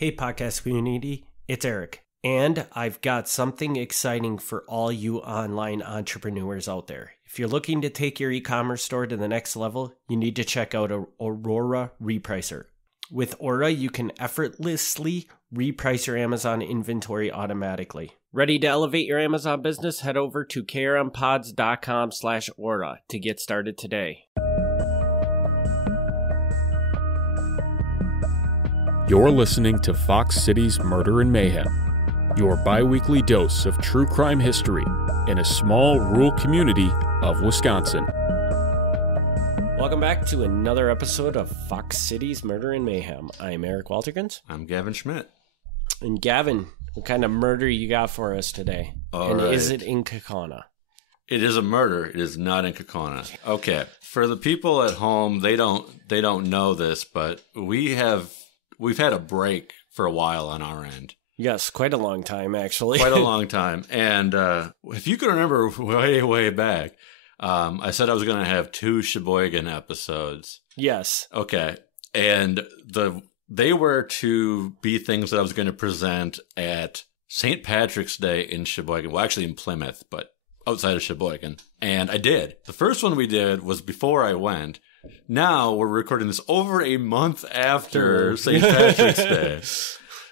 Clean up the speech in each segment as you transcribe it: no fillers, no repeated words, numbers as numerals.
Hey podcast community, it's Eric, and I've got something exciting for all you online entrepreneurs out there. If you're looking to take your e-commerce store to the next level, you need to check out Aurora Repricer. With Aura, you can effortlessly reprice your Amazon inventory automatically. Ready to elevate your Amazon business? Head over to krmpods.com/Aura to get started today. You're listening to Fox City's Murder and Mayhem, your bi-weekly dose of true crime history in a small rural community of Wisconsin. Welcome back to another episode of Fox City's Murder and Mayhem. I'm Eric Walterkins. I'm Gavin Schmidt. And Gavin, what kind of murder you got for us today? Is it in Kaukauna? It is a murder. It is not in Kaukauna. Okay. For the people at home, they don't know this, but we've had a break for a while on our end. Yes, quite a long time, actually. Quite a long time. And if you can remember way back, I said I was going to have 2 Sheboygan episodes. Yes. Okay. And they were to be things that I was going to present at St. Patrick's Day in Sheboygan. Well, actually in Plymouth, but outside of Sheboygan. And I did. The first one we did was before I went. Now we're recording this over a month after St. Patrick's Day.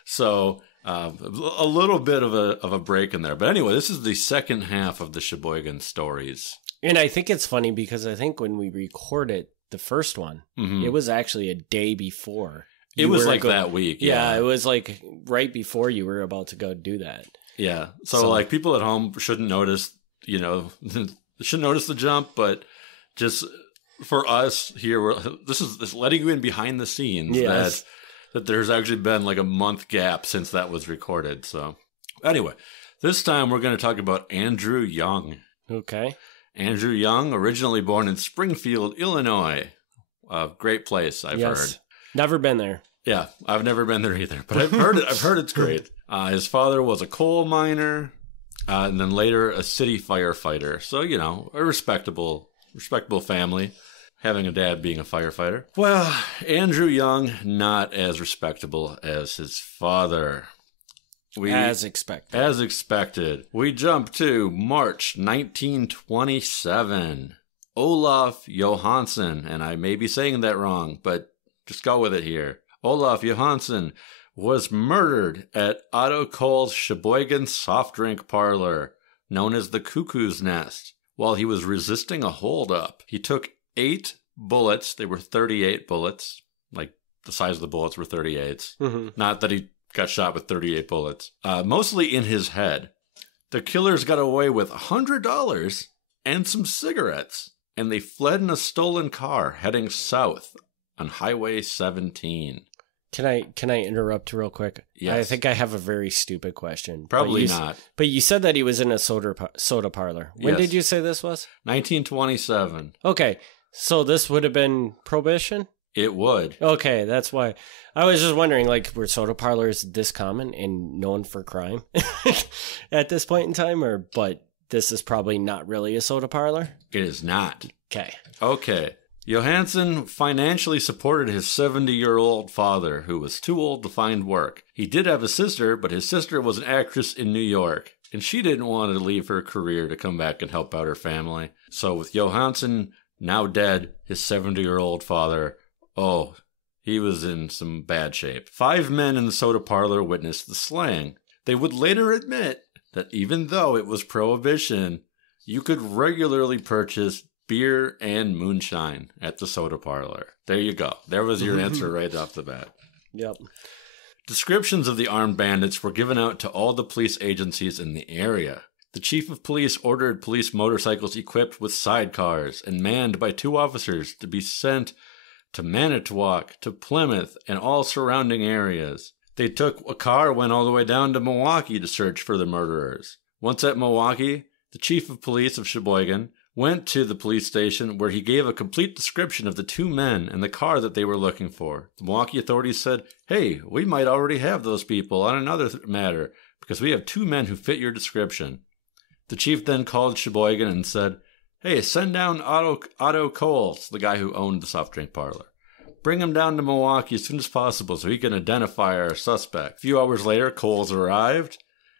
So a little bit of a break in there. But anyway, this is the second half of the Sheboygan stories. And I think it's funny because I think when we recorded the first one, it was actually a day before. It was like that week. Yeah, it was like right before you were about to go do that. Yeah. So like people at home shouldn't notice, shouldn't notice the jump, but just for us here, this is letting you in behind the scenes that there's actually been like a month gap since that was recorded. So anyway, this time we're going to talk about Andrew Young. Okay. Andrew Young, originally born in Springfield, Illinois. A great place, I've heard. Never been there. Yeah, I've never been there either, but I've heard it. I've heard it's great. His father was a coal miner, and then later a city firefighter. So, a respectable family, having a dad being a firefighter. Well, Andrew Young, not as respectable as his father. As expected. We jump to March 1927. Olaf Johansson, and I may be saying that wrong, but just go with it here. Olaf Johansson was murdered at Otto Kohl's Sheboygan soft drink parlor, known as the Cuckoo's Nest, while he was resisting a holdup. He took 8 bullets. They were 38 bullets. Like, the size of the bullets were 38s. Mm-hmm. Not that he got shot with 38 bullets. Mostly in his head. The killers got away with $100 and some cigarettes, and they fled in a stolen car heading south on Highway 17. Can I interrupt real quick? Yes. I think I have a very stupid question. Probably not. But you said that he was in a soda parlor. When did you say this was? 1927. Okay, so this would have been Prohibition? It would. Okay, that's why. I was just wondering, were soda parlors this common and known for crime at this point in time? But this is probably not really a soda parlor? It is not. Okay. Johansson financially supported his 70-year-old father, who was too old to find work. He did have a sister, but his sister was an actress in New York, and she didn't want to leave her career to come back and help out her family. So with Johansson now dead, his 70-year-old father, he was in some bad shape. 5 men in the soda parlor witnessed the slaying. They would later admit that even though it was Prohibition, you could regularly purchase beer and moonshine at the soda parlor. There you go. There was your answer right off the bat. Yep. Descriptions of the armed bandits were given out to all the police agencies in the area. The chief of police ordered police motorcycles equipped with sidecars and manned by 2 officers to be sent to Manitowoc, to Plymouth, and all surrounding areas. They took a car, went all the way down to Milwaukee to search for the murderers. Once at Milwaukee, the chief of police of Sheboygan went to the police station where he gave a complete description of the 2 men and the car that they were looking for. The Milwaukee authorities said, "Hey, we might already have those people on another matter because we have 2 men who fit your description." The chief then called Sheboygan and said, "Hey, send down Otto Kohl's," the guy who owned the soft drink parlor. Bring him down to Milwaukee as soon as possible so he can identify our suspect. A few hours later, Coles arrived,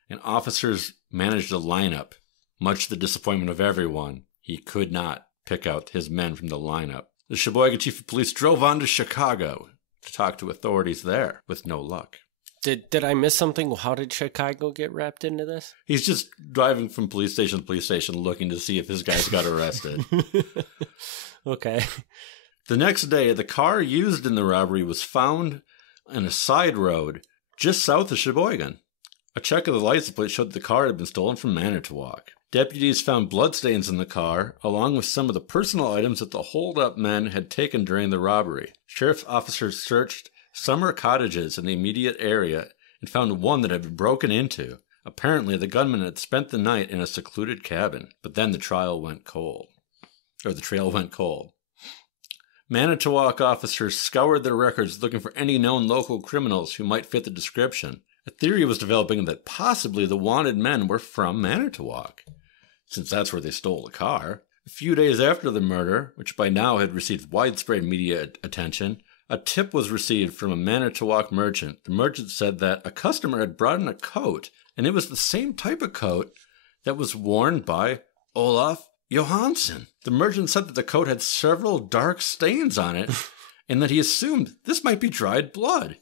and officers managed a lineup. Much to the disappointment of everyone, he could not pick out his men from the lineup. The Sheboygan chief of police drove on to Chicago to talk to authorities there, with no luck. Did I miss something? How did Chicago get wrapped into this? He's just driving from police station to police station looking to see if his guys got arrested. Okay. The next day, the car used in the robbery was found on a side road just south of Sheboygan. A check of the license plate showed that the car had been stolen from Manitowoc. Deputies found bloodstains in the car, along with some of the personal items that the hold-up men had taken during the robbery. Sheriff's officers searched summer cottages in the immediate area and found one that had been broken into. Apparently, the gunman had spent the night in a secluded cabin, but then the trail went cold. Manitowoc officers scoured their records looking for any known local criminals who might fit the description. A theory was developing that possibly the wanted men were from Manitowoc, since that's where they stole the car. A few days after the murder, which by now had received widespread media attention, a tip was received from a Manitowoc merchant. The merchant said that a customer had brought in a coat, and it was the same type of coat that was worn by Olaf Johansson. The merchant said that the coat had several dark stains on it, and that he assumed this might be dried blood.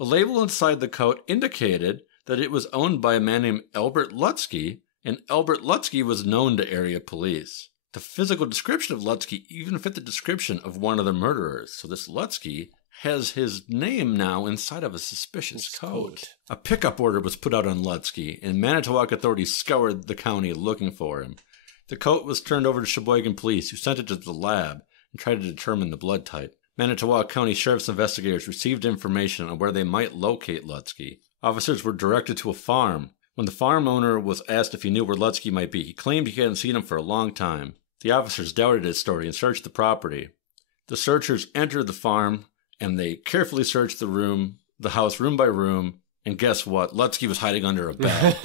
A label inside the coat indicated that it was owned by a man named Albert Lutsky, and Albert Lutsky was known to area police. The physical description of Lutsky even fit the description of one of the murderers, so this Lutsky has his name now inside of a suspicious coat. A pickup order was put out on Lutsky, and Manitowoc authorities scoured the county looking for him. The coat was turned over to Sheboygan police, who sent it to the lab and tried to determine the blood type. Manitowoc County Sheriff's investigators received information on where they might locate Lutsky. Officers were directed to a farm. When the farm owner was asked if he knew where Lutsky might be, he claimed he hadn't seen him for a long time. The officers doubted his story and searched the property. The searchers entered the farm, and they carefully searched the house room by room, and guess what? Lutsky was hiding under a bed.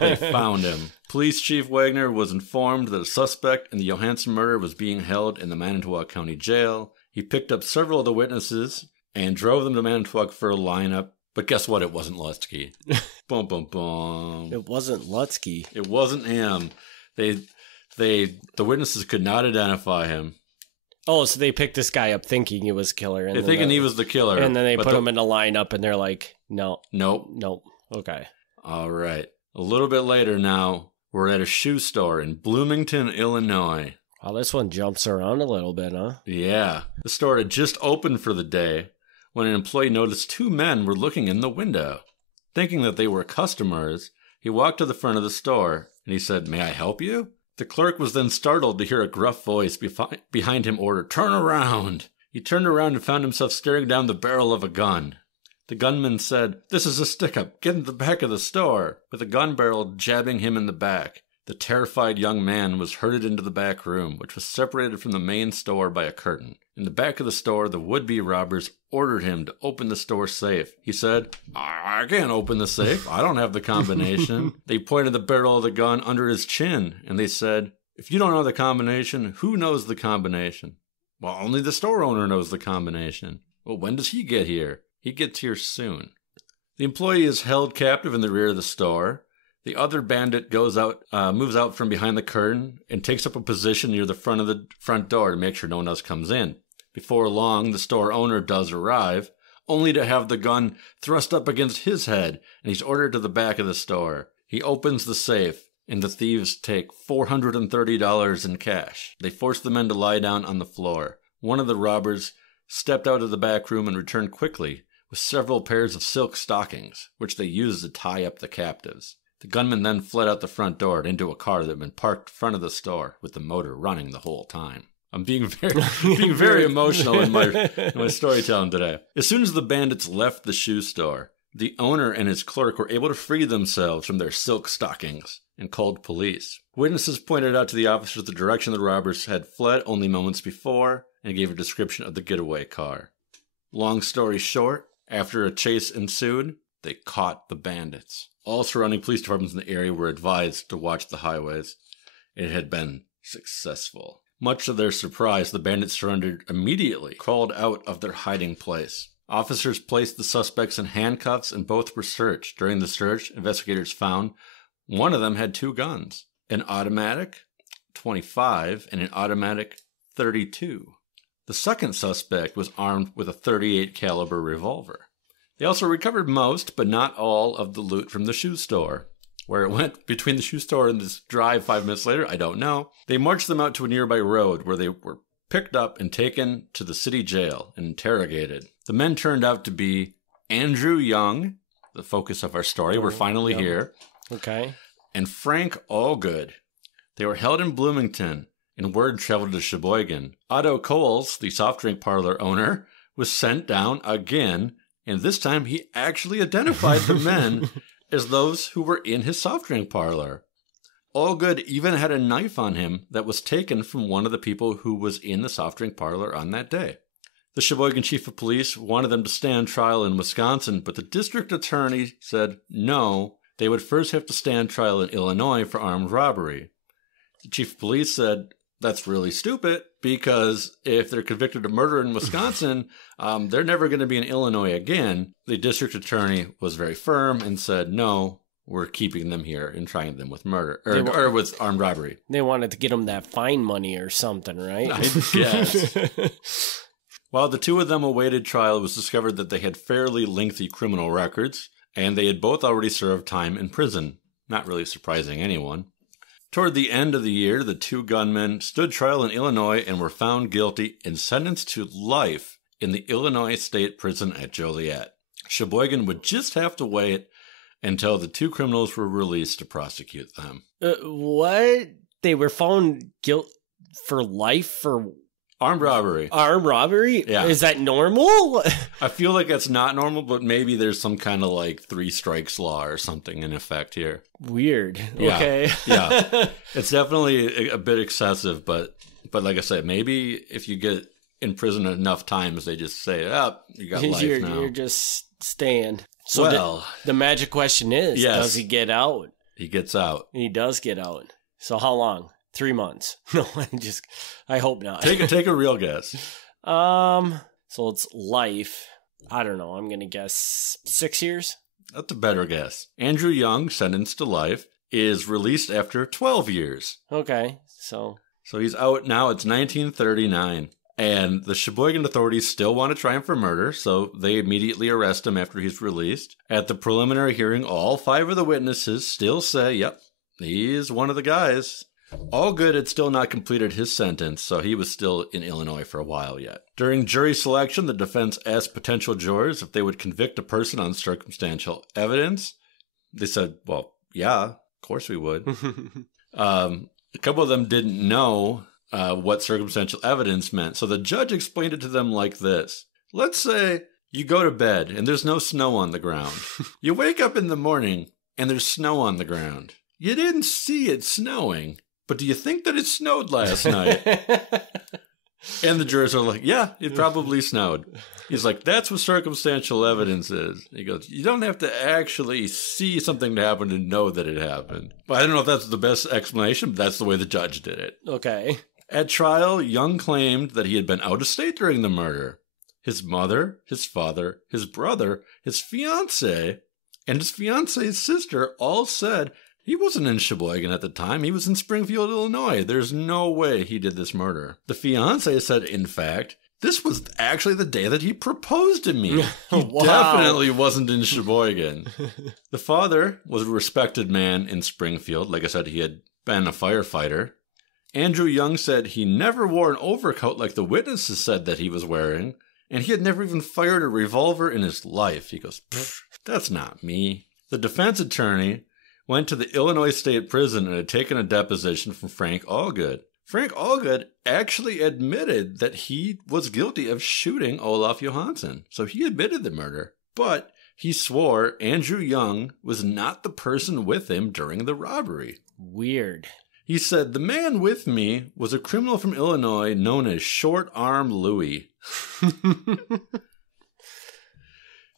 They found him. Police Chief Wagner was informed that a suspect in the Johansson murder was being held in the Manitowoc County Jail. He picked up several of the witnesses and drove them to Manitowoc for a lineup. But guess what? It wasn't Lutsky. Boom, boom, boom. It wasn't Lutsky. It wasn't him. The witnesses could not identify him. Oh, so they picked this guy up thinking he was a killer. They're thinking he was the killer. And then they put him in a lineup and they're like, no. Nope. Okay. All right. A little bit later now, we're at a shoe store in Bloomington, Illinois. Wow, this one jumps around a little bit, huh? Yeah. The store had just opened for the day when an employee noticed two men were looking in the window. Thinking that they were customers, he walked to the front of the store and he said, "May I help you?" The clerk was then startled to hear a gruff voice behind him order, "Turn around!" He turned around and found himself staring down the barrel of a gun. The gunman said, "This is a stick-up. Get in the back of the store," with a gun barrel jabbing him in the back. The terrified young man was herded into the back room, which was separated from the main store by a curtain. In the back of the store, the would-be robbers ordered him to open the store safe. He said, "I can't open the safe. I don't have the combination." They pointed the barrel of the gun under his chin, and they said, "If you don't know the combination, who knows the combination?" "Well, only the store owner knows the combination." "Well, when does he get here?" "He gets here soon." The employee is held captive in the rear of the store. The other bandit moves out from behind the curtain and takes up a position near the front of the front door to make sure no one else comes in. Before long, the store owner does arrive, only to have the gun thrust up against his head, and he's ordered to the back of the store. He opens the safe, and the thieves take $430 in cash. They force the men to lie down on the floor. One of the robbers stepped out of the back room and returned quickly with several pairs of silk stockings, which they used to tie up the captives. The gunman then fled out the front door and into a car that had been parked in front of the store with the motor running the whole time. I'm being very emotional in my storytelling today. As soon as the bandits left the shoe store, the owner and his clerk were able to free themselves from their silk stockings and called police. Witnesses pointed out to the officers the direction the robbers had fled only moments before and gave a description of the getaway car. Long story short, after a chase ensued, they caught the bandits. All surrounding police departments in the area were advised to watch the highways. It had been successful. Much to their surprise, the bandits surrendered immediately, crawled out of their hiding place. Officers placed the suspects in handcuffs and both were searched. During the search, investigators found one of them had 2 guns, an automatic 25 and an automatic 32. The second suspect was armed with a .38 caliber revolver. They also recovered most, but not all, of the loot from the shoe store. Where it went between the shoe store and this drive 5 minutes later, I don't know. They marched them out to a nearby road where they were picked up and taken to the city jail and interrogated. The men turned out to be Andrew Young, the focus of our story. We're finally here. Okay. And Frank Allgood. They were held in Bloomington, and word traveled to Sheboygan. Otto Coles, the soft drink parlor owner, was sent down again, and this time he actually identified the men as those who were in his soft drink parlor. Allgood even had a knife on him that was taken from one of the people who was in the soft drink parlor on that day. The Sheboygan chief of police wanted them to stand trial in Wisconsin, but the district attorney said no, they would first have to stand trial in Illinois for armed robbery. The chief of police said, that's really stupid, because if they're convicted of murder in Wisconsin, they're never going to be in Illinois again. The district attorney was very firm and said, no, we're keeping them here and trying them with murder, or with armed robbery. They wanted to get them that fine money or something, right? I guess. While the 2 of them awaited trial, it was discovered that they had fairly lengthy criminal records, and they had both already served time in prison. Not really surprising anyone. Toward the end of the year, the 2 gunmen stood trial in Illinois and were found guilty and sentenced to life in the Illinois State Prison at Joliet. Sheboygan would just have to wait until the 2 criminals were released to prosecute them. What? They were found guilty for life for armed robbery. Armed robbery? Yeah. Is that normal? I feel like that's not normal, but maybe there's some kind of like 3 strikes law or something in effect here. Weird. Yeah. Okay. Yeah. It's definitely a bit excessive, but like I said, maybe if you get in prison enough times, they just say, you got life now. You're just staying. So well, the magic question is, yes, does he get out? He gets out. He does get out. So how long? 3 months. No, I hope not. Take a real guess. So it's life. I don't know. I'm going to guess 6 years. That's a better guess. Andrew Young, sentenced to life, is released after 12 years. Okay. So he's out now. It's 1939. And the Sheboygan authorities still want to try him for murder, so they immediately arrest him after he's released. At the preliminary hearing, all 5 of the witnesses still say, yep, he's one of the guys. Allgood had still not completed his sentence, so he was still in Illinois for a while yet. During jury selection, the defense asked potential jurors if they would convict a person on circumstantial evidence. They said, well, yeah, of course we would. A couple of them didn't know what circumstantial evidence meant, so the judge explained it to them like this. Let's say you go to bed and there's no snow on the ground. You wake up in the morning and there's snow on the ground. You didn't see it snowing. But do you think that it snowed last night? And the jurors are like, yeah, it probably snowed. He's like, that's what circumstantial evidence is. He goes, you don't have to actually see something to happen to know that it happened. But I don't know if that's the best explanation, but that's the way the judge did it. Okay. At trial, Young claimed that he had been out of state during the murder. His mother, his father, his brother, his fiancée, and his fiancée's sister all said he wasn't in Sheboygan at the time. He was in Springfield, Illinois. There's no way he did this murder. The fiancé said, in fact, this was actually the day that he proposed to me. He definitely wasn't in Sheboygan. The father was a respected man in Springfield. Like I said, he had been a firefighter. Andrew Young said he never wore an overcoat like the witnesses said that he was wearing, and he had never even fired a revolver in his life. He goes, that's not me. The defense attorney went to the Illinois State Prison and had taken a deposition from Frank Allgood. Frank Allgood actually admitted that he was guilty of shooting Olaf Johansson. So he admitted the murder. But he swore Andrew Young was not the person with him during the robbery. Weird. He said, the man with me was a criminal from Illinois known as Short Arm Louie.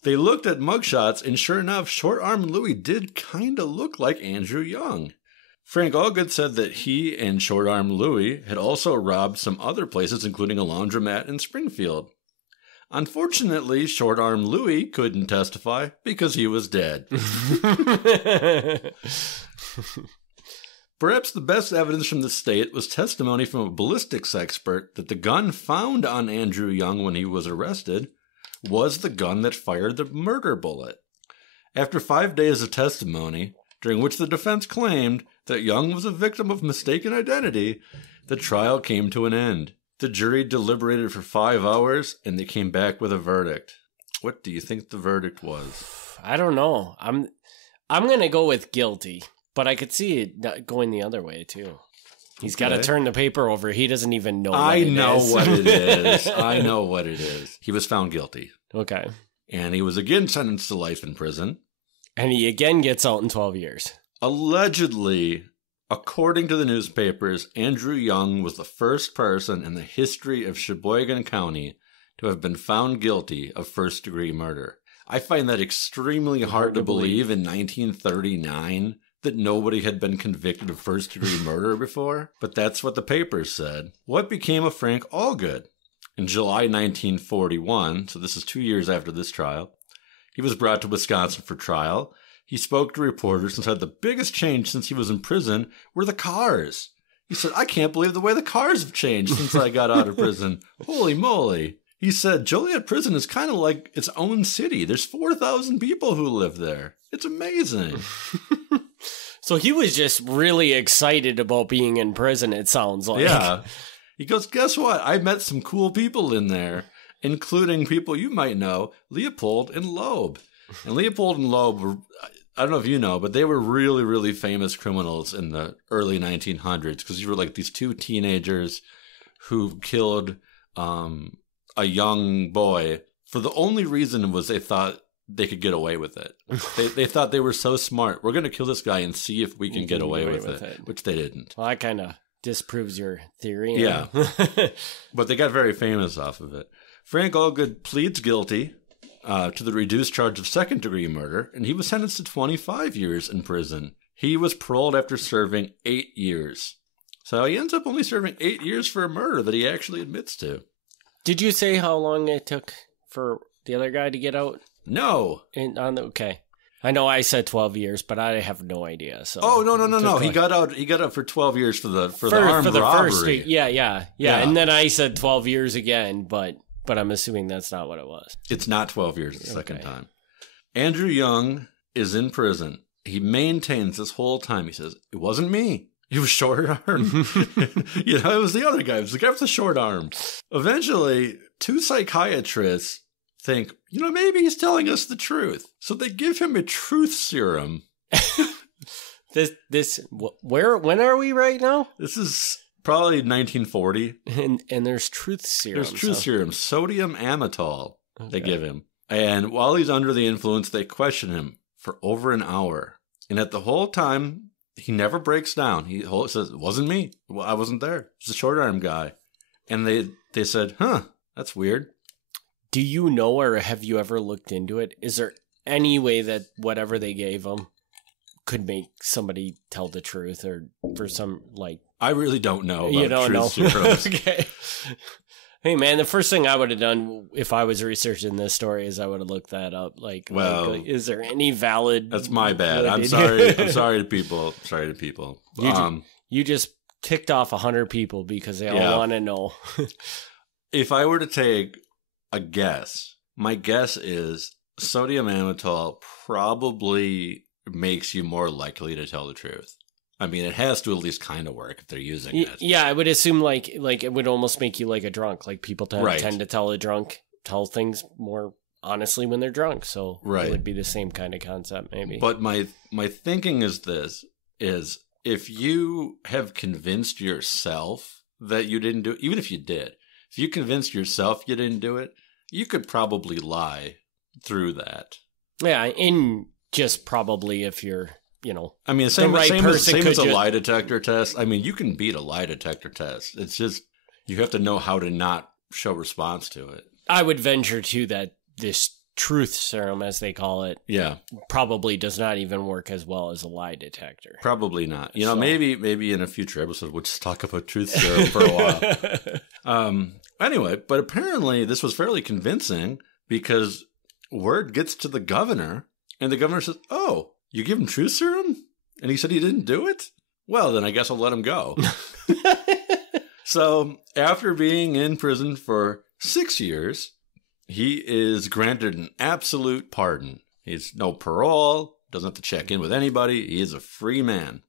They looked at mugshots, and sure enough, Short Arm Louie did kind of look like Andrew Young. Frank Allgood said that he and Short Arm Louie had also robbed some other places, including a laundromat in Springfield. Unfortunately, Short Arm Louie couldn't testify because he was dead. Perhaps the best evidence from the state was testimony from a ballistics expert that the gun found on Andrew Young when he was arrested was the gun that fired the murder bullet. After 5 days of testimony, during which the defense claimed that Young was a victim of mistaken identity, the trial came to an end. The jury deliberated for 5 hours, and they came back with a verdict. What do you think the verdict was? I don't know. I'm going to go with guilty, but I could see it going the other way, too. He's got to turn the paper over. He doesn't even know what it is. I know what it is. I know what it is. He was found guilty. Okay. And he was again sentenced to life in prison. And he again gets out in 12 years. Allegedly, according to the newspapers, Andrew Young was the first person in the history of Sheboygan County to have been found guilty of first-degree murder. I find that extremely hard to believe in 1939 that nobody had been convicted of first-degree murder before, but that's what the papers said. What became of Frank Allgood? In July 1941, so this is 2 years after this trial, he was brought to Wisconsin for trial. He spoke to reporters and said the biggest change since he was in prison were the cars. He said, I can't believe the way the cars have changed since I got out of prison. Holy moly. He said, Joliet Prison is kind of like its own city. There's 4,000 people who live there. It's amazing. So he was just really excited about being in prison, it sounds like. Yeah. He goes, guess what? I met some cool people in there, including people you might know, Leopold and Loeb. And Leopold and Loeb were, I don't know if you know, but they were really, really famous criminals in the early 1900s because you were like these two teenagers who killed a young boy for the only reason was they thought they could get away with it. They thought they were so smart. We're going to kill this guy and see if we can get away with it, which they didn't. Well, that kind of disproves your theory. Yeah. But they got very famous off of it. Frank Allgood pleads guilty to the reduced charge of second-degree murder, and he was sentenced to 25 years in prison. He was paroled after serving 8 years. So he ends up only serving 8 years for a murder that he actually admits to. Did you say how long it took for the other guy to get out? No. Okay. I know I said 12 years, but I have no idea. So. Oh, no. He got out for 12 years for the armed robbery. Yeah. And then I said 12 years again, but I'm assuming that's not what it was. It's not 12 years the second time. Andrew Young is in prison. He maintains this whole time. He says, it wasn't me. He was short armed. It was the other guy. It was the guy with the short arm. Eventually, two psychiatrists think, maybe he's telling us the truth. So they give him a truth serum. When are we right now? This is probably 1940. And there's truth serum. There's truth serum, sodium amytal, they give him. And while he's under the influence, they question him for over an hour. And at the whole time, he never breaks down. He says, it wasn't me. Well, I wasn't there. It's a short arm guy. And they said, that's weird. Do you know, or have you ever looked into it? Is there any way that whatever they gave him could make somebody tell the truth, or for some, I really don't know about you don't know. Serums. Okay. Hey, man, the first thing I would have done if I was researching this story is I would have looked that up. Is there any valid... That's my bad. I'm sorry. I'm sorry to people. Sorry to people. You just ticked off 100 people because they all want to know. If I were to take a guess, my guess is sodium amytal probably makes you more likely to tell the truth. I mean, it has to at least kind of work if they're using it. Yeah, I would assume like it would almost make you like a drunk. Like people tend to tell things more honestly when they're drunk. So it would be the same kind of concept maybe. But my thinking is if you have convinced yourself that you didn't do it, even if you did, if you convinced yourself you didn't do it, you could probably lie through that. Yeah, and just probably if you're... I mean, same as a lie detector test. I mean, you can beat a lie detector test. It's just, you have to know how to not show response to it. I would venture, too, that this truth serum, as they call it, Yeah. probably does not even work as well as a lie detector. Probably not. You know, maybe in a future episode we'll just talk about truth serum for a while. Anyway, but apparently this was fairly convincing because word gets to the governor, and the governor says, "Oh, you give him truth serum?" And he said he didn't do it? Well, then I guess I'll let him go. So after being in prison for 6 years, he is granted an absolute pardon. He's no parole, doesn't have to check in with anybody. He is a free man.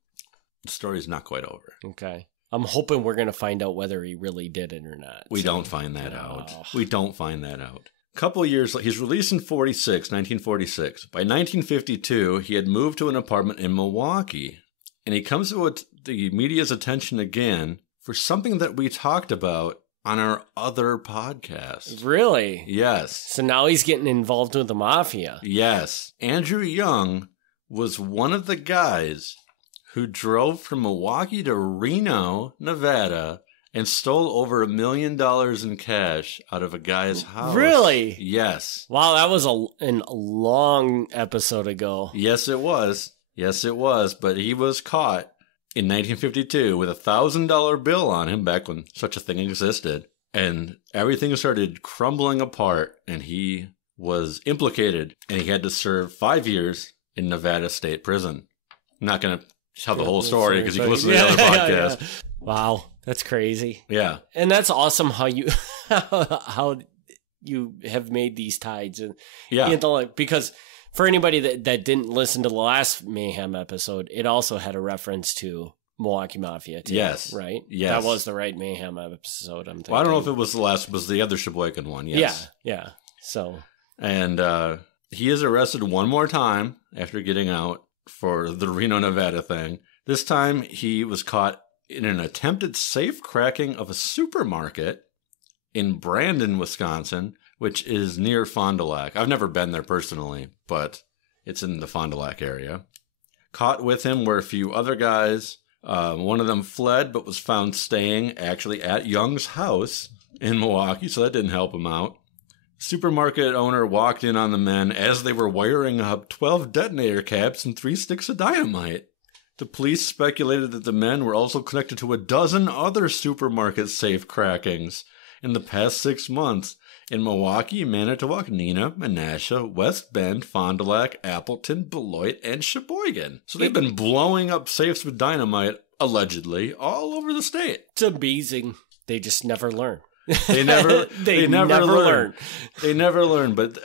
The story's not quite over. Okay. I'm hoping we're going to find out whether he really did it or not. We don't find that out. We don't find that out. A couple years later, he's released in 1946. By 1952, he had moved to an apartment in Milwaukee. And he comes to the media's attention again for something that we talked about on our other podcast. Really? Yes. So now he's getting involved with the mafia. Yes. Andrew Young was one of the guys who drove from Milwaukee to Reno, Nevada, and stole over $1 million in cash out of a guy's house. Really? Yes. Wow, that was a long episode ago. Yes, it was. Yes, it was. But he was caught in 1952 with a $1,000 bill on him back when such a thing existed. And everything started crumbling apart, and he was implicated, and he had to serve 5 years in Nevada State Prison. I'm not going to tell the whole story because you can listen to the other podcast. Yeah. Wow, that's crazy. Yeah. And that's awesome how you how you have made these tides. And, Yeah. you know, because for anybody that didn't listen to the last Mayhem episode, it also had a reference to Milwaukee Mafia too. Yes. Right? Yes. That was the right Mayhem episode, I'm thinking. Well, I don't know if it was the last, it was the other Sheboygan one. Yes. Yeah. So. And he is arrested one more time after getting out for the Reno, Nevada thing. This time he was caught in an attempted safe cracking of a supermarket in Brandon, Wisconsin, which is near Fond du Lac. I've never been there personally, but it's in the Fond du Lac area. Caught with him were a few other guys. One of them fled, but was found staying actually at Young's house in Milwaukee, so that didn't help him out. Supermarket owner walked in on the men as they were wiring up 12 detonator caps and 3 sticks of dynamite. The police speculated that the men were also connected to a dozen other supermarket safe crackings in the past 6 months in Milwaukee, Manitowoc, Neenah, Menasha, West Bend, Fond du Lac, Appleton, Beloit, and Sheboygan. So they've been blowing up safes with dynamite, allegedly, all over the state. It's amazing. They just never learn. They never learn. They never learn, but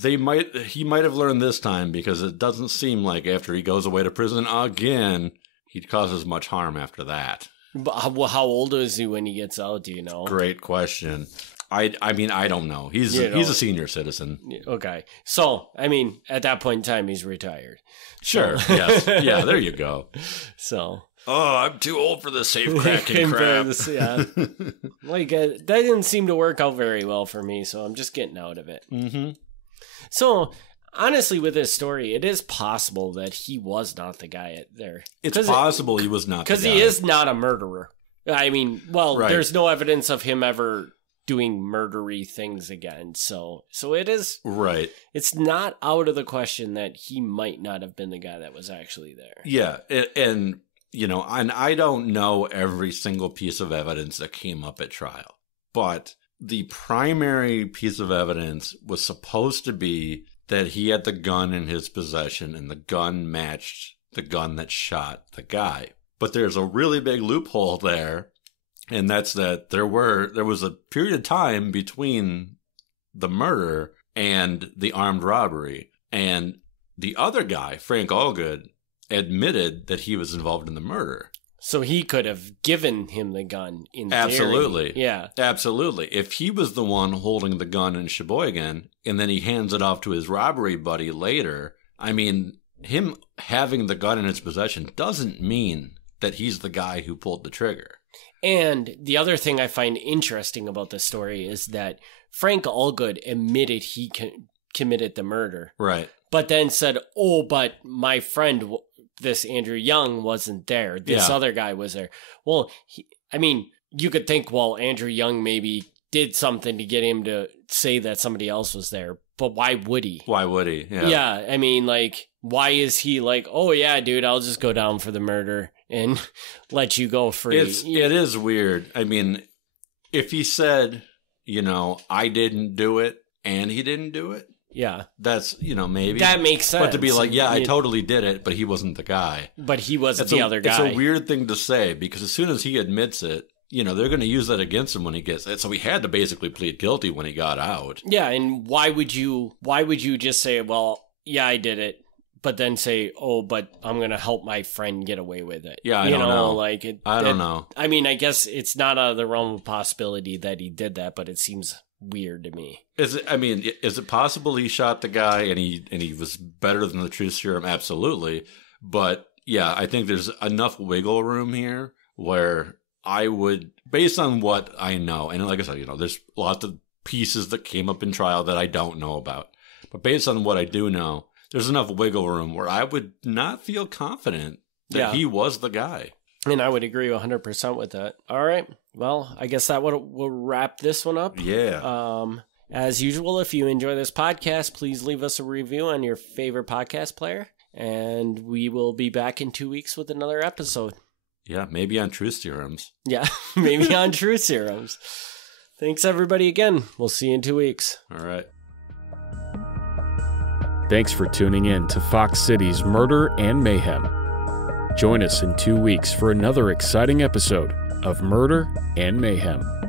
he might have learned this time because it doesn't seem like after he goes away to prison again, he causes much harm after that. But how old is he when he gets out, do you know? Great question. I mean, I don't know. He's a senior citizen. Okay. So, I mean, at that point in time, he's retired. Sure. Yes. Yeah, there you go. So. Oh, I'm too old for the safe cracking crap. Yeah. Like, that didn't seem to work out very well for me, so I'm just getting out of it. Mm-hmm. So, honestly, with this story, it is possible that he was not the guy there. It's possible he was not the guy. Because he is not a murderer. I mean, well, Right. There's no evidence of him ever doing murdery things again. So it is... Right. It's not out of the question that he might not have been the guy that was actually there. Yeah, and you know, and I don't know every single piece of evidence that came up at trial, but the primary piece of evidence was supposed to be that he had the gun in his possession and the gun matched the gun that shot the guy. But there's a really big loophole there, and that's that there was a period of time between the murder and the armed robbery, and the other guy, Frank Allgood, admitted that he was involved in the murder. So he could have given him the gun in Absolutely. theory. Yeah. Absolutely. If he was the one holding the gun in Sheboygan and then he hands it off to his robbery buddy later, I mean, him having the gun in his possession doesn't mean that he's the guy who pulled the trigger. And the other thing I find interesting about this story is that Frank Allgood admitted he committed the murder. Right. But then said, oh, but my friend, this Andrew Young, wasn't there. This other guy was there. Well, I mean, you could think, well, Andrew Young maybe did something to get him to say that somebody else was there. But why would he? Why would he? Yeah. Yeah, I mean, like, why is he like, oh, yeah, dude, I'll just go down for the murder and let you go free? It is weird. I mean, if he said, I didn't do it and he didn't do it, yeah, that's, maybe. That makes sense. But to be like, yeah, I totally did it, but he wasn't the guy. But he wasn't the other guy. It's a weird thing to say because as soon as he admits it, they're going to use that against him when he gets it. So he had to basically plead guilty when he got out. Yeah, and why would you just say, well, yeah, I did it, but then say, oh, but I'm going to help my friend get away with it. Yeah, I don't know. I don't know. I mean, I guess it's not out of the realm of possibility that he did that, but it seems weird to me. Is it possible he shot the guy and he was better than the truth serum? Absolutely. But yeah, I think there's enough wiggle room here where I would, based on what I know, and like I said, there's lots of pieces that came up in trial that I don't know about. But based on what I do know, there's enough wiggle room where I would not feel confident that he was the guy. And I would agree 100% with that. All right. Well, I guess that will wrap this one up. Yeah. As usual, if you enjoy this podcast, please leave us a review on your favorite podcast player. And we will be back in 2 weeks with another episode. Yeah, maybe on truth serums. Yeah, maybe on truth serums. Thanks, everybody, again. We'll see you in 2 weeks. All right. Thanks for tuning in to Fox City's Murder and Mayhem. Join us in 2 weeks for another exciting episode of Murder and Mayhem.